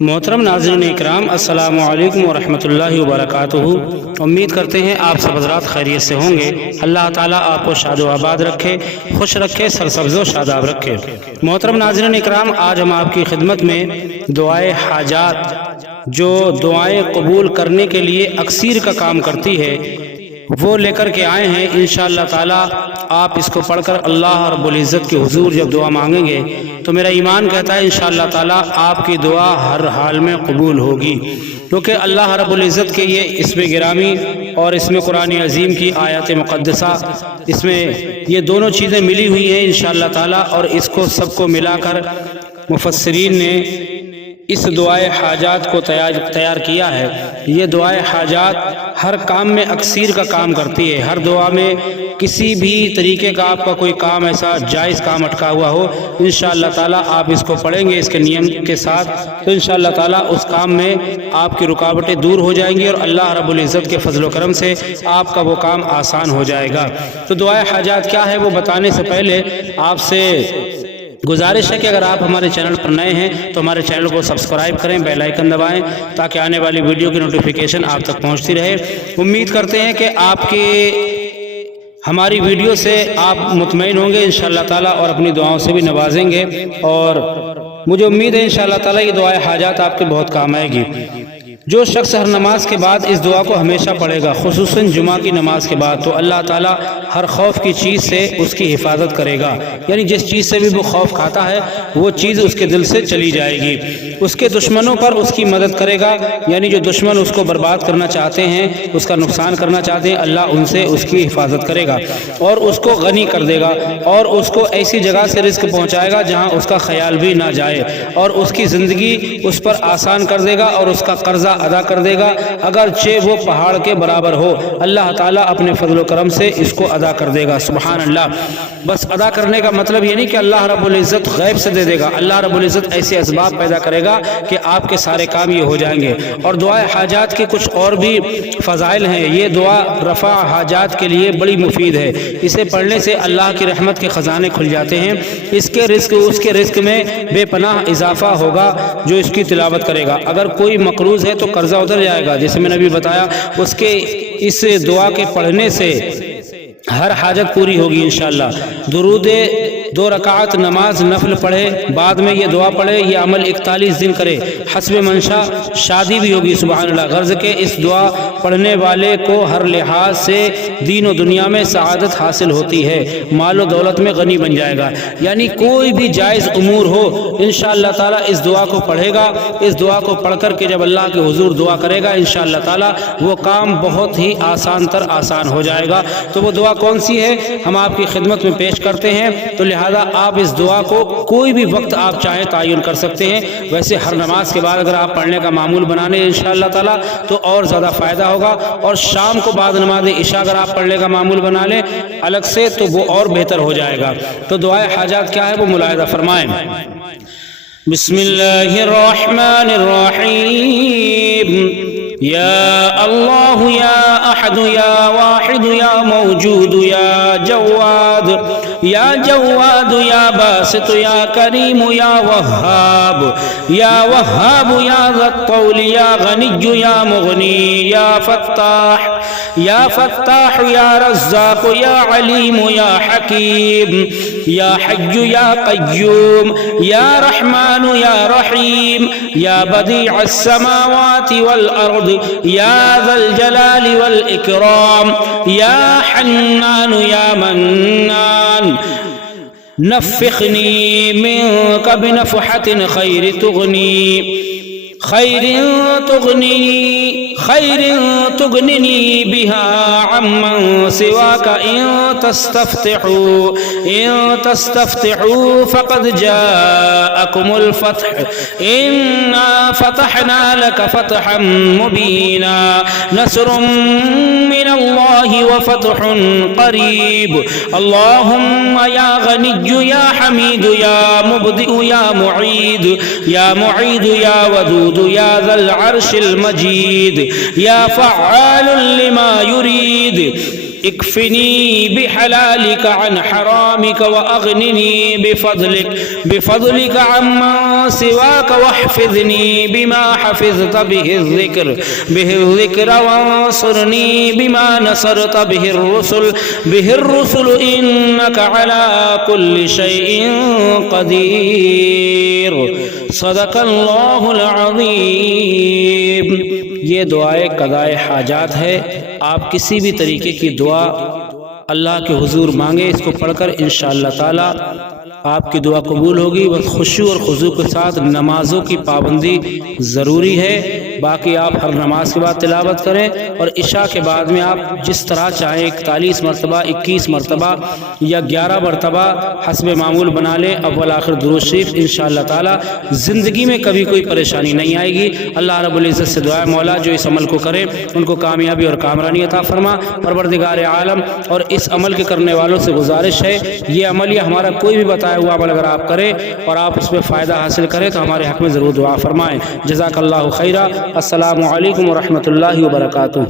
محترم ناظرین اکرام، السلام علیکم ورحمۃ اللہ وبرکاتہ۔ امید کرتے ہیں آپ سب حضرات خیریت سے ہوں گے۔ اللہ تعالیٰ آپ کو شاد و آباد رکھے، خوش رکھے، سرسبز و شاداب رکھے۔ محترم ناظرین اکرام، آج ہم آپ کی خدمت میں دعائے حاجات، جو دعائیں قبول کرنے کے لیے اکثیر کا کام کرتی ہے، وہ لے کر کے آئے ہیں۔ انشاءاللہ تعالیٰ آپ اس کو پڑھ کر اللہ رب العزت کے حضور جب دعا مانگیں گے تو میرا ایمان کہتا ہے انشاءاللہ تعالیٰ آپ کی دعا ہر حال میں قبول ہوگی، کیونکہ اللہ رب العزت کے یہ اسم گرامی اور اس میں قرآن عظیم کی آیات مقدسہ، اس میں یہ دونوں چیزیں ملی ہوئی ہیں انشاءاللہ تعالیٰ، اور اس کو سب کو ملا کر مفسرین نے اس دعائے حاجات کو تیار کیا ہے۔ یہ دعائے حاجات ہر کام میں اکثیر کا کام کرتی ہے۔ ہر دعا میں کسی بھی طریقے کا آپ کا کوئی کام ایسا جائز کام اٹکا ہوا ہو، انشاءاللہ تعالیٰ آپ اس کو پڑھیں گے اس کے نیم کے ساتھ، تو انشاءاللہ تعالیٰ اس کام میں آپ کی رکاوٹیں دور ہو جائیں گی اور اللہ رب العزت کے فضل و کرم سے آپ کا وہ کام آسان ہو جائے گا۔ تو دعائے حاجات کیا ہے وہ بتانے سے پہلے آپ سے گزارش ہے کہ اگر آپ ہمارے چینل پر نئے ہیں تو ہمارے چینل کو سبسکرائب کریں، بیل آئیکن دبائیں تاکہ آنے والی ویڈیو کی نوٹیفیکیشن آپ تک پہنچتی رہے۔ امید کرتے ہیں کہ آپ کی ہماری ویڈیو سے آپ مطمئن ہوں گے انشاءاللہ تعالیٰ اور اپنی دعاؤں سے بھی نوازیں گے، اور مجھے امید ہے انشاءاللہ تعالیٰ یہ دعائے حاجات آپ کے بہت کام آئے گی۔ جو شخص ہر نماز کے بعد اس دعا کو ہمیشہ پڑھے گا، خصوصاً جمعہ کی نماز کے بعد، تو اللہ تعالیٰ ہر خوف کی چیز سے اس کی حفاظت کرے گا، یعنی جس چیز سے بھی وہ خوف کھاتا ہے وہ چیز اس کے دل سے چلی جائے گی۔ اس کے دشمنوں پر اس کی مدد کرے گا، یعنی جو دشمن اس کو برباد کرنا چاہتے ہیں، اس کا نقصان کرنا چاہتے ہیں، اللہ ان سے اس کی حفاظت کرے گا اور اس کو غنی کر دے گا، اور اس کو ایسی جگہ سے رزق پہنچائے گا جہاں اس کا خیال بھی نہ جائے، اور اس کی زندگی اس پر آسان کر دے گا اور اس کا قرضہ ادا کر دے گا، اگرچہ وہ پہاڑ کے برابر ہو، اللہ تعالیٰ اپنے فضل و کرم سے اس کو ادا کر دے گا۔ سبحان اللہ۔ بس ادا کرنے کا مطلب یہ نہیں کہ اللہ رب العزت غیب سے دے دے گا، اللہ رب العزت ایسے اسباب پیدا کرے گا کہ آپ کے سارے کام یہ ہو جائیں گے۔ اور دعائے حاجات کے کچھ اور بھی فضائل ہیں۔ یہ دعا رفع حاجات کے لیے بڑی مفید ہے، اسے پڑھنے سے اللہ کی رحمت کے خزانے کھل جاتے ہیں، اس کے رزق میں بے پناہ اضافہ ہوگا جو اس کی تلاوت کرے گا۔ اگر کوئی مقروض ہے تو قرضہ اتر جائے گا، جیسے میں نے ابھی بتایا، اس کے اس دعا کے پڑھنے سے ہر حاجت پوری ہوگی انشاءاللہ۔ درود 2 رکعت نماز نفل پڑھے، بعد میں یہ دعا پڑھے، یہ عمل 41 دن کرے، حسب منشا شادی بھی ہوگی۔ سبحان اللہ۔ غرض کہ اس دعا پڑھنے والے کو ہر لحاظ سے دین و دنیا میں سعادت حاصل ہوتی ہے، مال و دولت میں غنی بن جائے گا، یعنی کوئی بھی جائز امور ہو انشاءاللہ تعالیٰ اس دعا کو پڑھے گا۔ اس دعا کو پڑھ کر کے جب اللہ کے حضور دعا کرے گا انشاءاللہ تعالیٰ وہ کام بہت ہی آسان ہو جائے گا۔ تو وہ دعا کون سی ہے ہم آپ کی خدمت میں پیش کرتے ہیں، تو لہذا آپ اس دعا کو کوئی بھی وقت آپ چاہیں تعین کر سکتے ہیں۔ ویسے ہر نماز کے بعد اگر آپ پڑھنے کا معمول بنانے انشاءاللہ تعالیٰ تو اور زیادہ فائدہ ہوگا، اور شام کو بعد نماز عشاء اگر آپ پڑھنے کا معمول بنا لیں الگ سے تو وہ اور بہتر ہو جائے گا۔ تو دعائے حاجات کیا ہے وہ ملاحظہ فرمائیں۔ بسم اللہ الرحمن الرحیم۔ یا اللہ یا احد یا واحد یا موجود یا جواد یا جواد یا باسط یا کریم یا وہاب یا وہاب یا ذا الطول یا غنی یا مغنی یا فتاح یا رزاق یا علیم یا حکیم یا حی یا قیوم یا رحمان یا رحیم یا بدیع السماوات والارض یا ذا الجلال والاکرام یا حنان یا منان نفخنی منک بنفحة خیر تغننی بها عمن سواک ان تستفتحوا فقد جاءکم الفتح انا فتحنا لك فتحا مبینا نصر من اللہ وفتح قریب اللہم یا غنی یا حمید یا مبدئ یا معید یا ودود یا ذا العرش المجید یا فعال لما يريد اکفنی بحلالک عن حرامک واغننی بفضلک عما سواک واحفظنی بما حفظت به الذکر وانصرنی بما نصرت به الرسل انک علی کل شیء قدیر صدق اللہ العظیم۔ یہ دعائے قضائے حاجات ہے۔ آپ کسی بھی طریقے کی دعا اللہ کے حضور مانگے، اس کو پڑھ کر انشاءاللہ تعالی آپ کی دعا قبول ہوگی۔ بس خشوع اور خضوع کے ساتھ نمازوں کی پابندی ضروری ہے۔ باقی آپ ہر نماز کے بعد تلاوت کریں، اور عشاء کے بعد میں آپ جس طرح چاہیں 41 مرتبہ 21 مرتبہ یا 11 مرتبہ حسب معمول بنا لیں اول آخر درود شریف۔ انشاءاللہ تعالی زندگی میں کبھی کوئی پریشانی نہیں آئے گی۔ اللہ رب العزت سے دعا ہے مولا جو اس عمل کو کرے ان کو کامیابی اور کامرانی عطا فرما۔ پروردگار عالم، اور اس عمل کے کرنے والوں سے گزارش ہے، یہ عمل یا ہمارا کوئی بھی بتایا ہوا عمل اگر آپ کریں اور آپ اس میں فائدہ حاصل کریں تو ہمارے حق میں ضرور دعا فرمائیں۔ جزاک اللہ خیرہ۔ السلام علیکم ورحمۃ اللہ وبرکاتہ۔